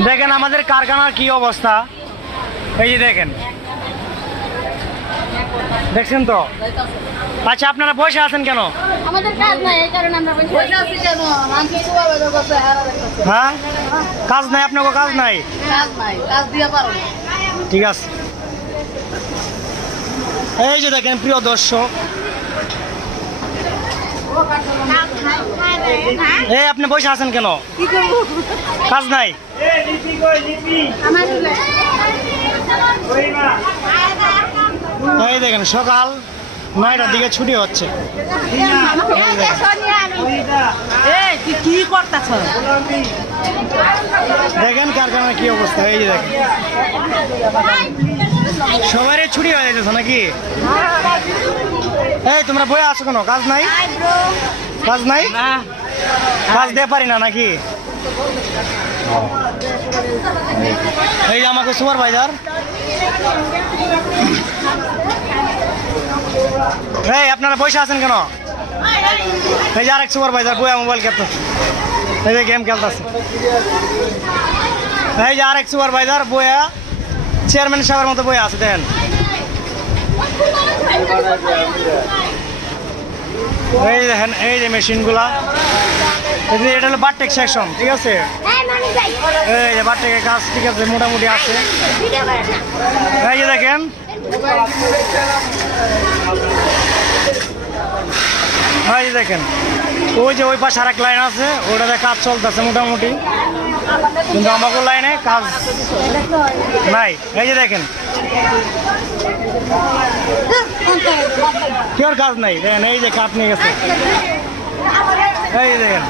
দেখেন আমাদের কারখানার কি অবস্থা, এই যে দেখেন, দেখছেন তো। আচ্ছা আপনারা বসে আছেন কেন? আমাদের কাজ নাই, এই কারণে আমরা বসে আছি। কেন হ্যাঁ, কাজ নাই, আপনাকে কাজ নাই? কাজ নাই, কাজ দিয়া পারো। ঠিক আছে। এই যে দেখেন প্রিয় দর্শক, এই আপনি বসে আছেন কেন? কাজ নাই? এই দেখেন সকাল 9টার দিকে ছুটি হচ্ছে। কি করতেছ? দেখেন কারখানার কি অবস্থা, এই যে দেখেন সবারই ছুটি হয়ে যাচ্ছে নাকি? এই তোমরা বয়ে আছো কেন? কাজ নাই? কাজ নাই? কাজ দিয়ে পারি না নাকি? এই যে আমাকে সুপারভাইজার। এই আপনারা বসে আছেন কেন? এই যে আরেক সুপারভাইজার বইয়া মোবাইল খেলতেছে, এই যে গেম খেলতেছে। এই যে আরেক সুপারভাইজার বইয়া চেয়ারম্যান সাহেবের মতো বইয়া আছে, দেখেন। এই দেখেন এই যে মেশিনগুলা, এটা হলো বারটেক সেকশন, ঠিক আছে। এই যে বারটেকের কাজ ঠিক আছে, মোটামুটি আছে। এই যে দেখেন এই যে দেখেন ওই যে ওই পাশে আরেক লাইন আছে, ওটাতে কাজ চলতেছে মোটামুটি, কিন্তু আমাকে লাইনে কাজ নাই। এই যে দেখেন কেউ কাজ নাই, দেখেন এই যে কাঠ নিয়ে গেছে। এই দেখেন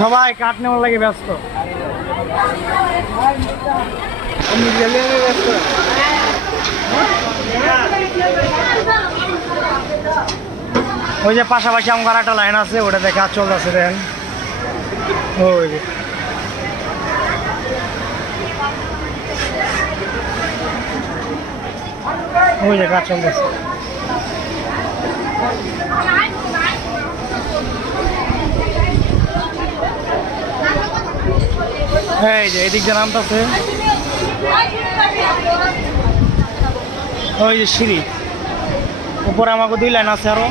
সবাই কাঠ নেওয়ার লাগে ব্যস্ত। ওই যে পাশাপাশি আমার একটা লাইন আছে, ওটাতে কাজ চলতেছে, দেখেন ওই যে। ওই যে কাজ চলতেছে। এই যে এদিক দিয়ে নামতেছে, ওই যে সিঁড়ি উপরে আমাকে 2 লাইন আছে আরো।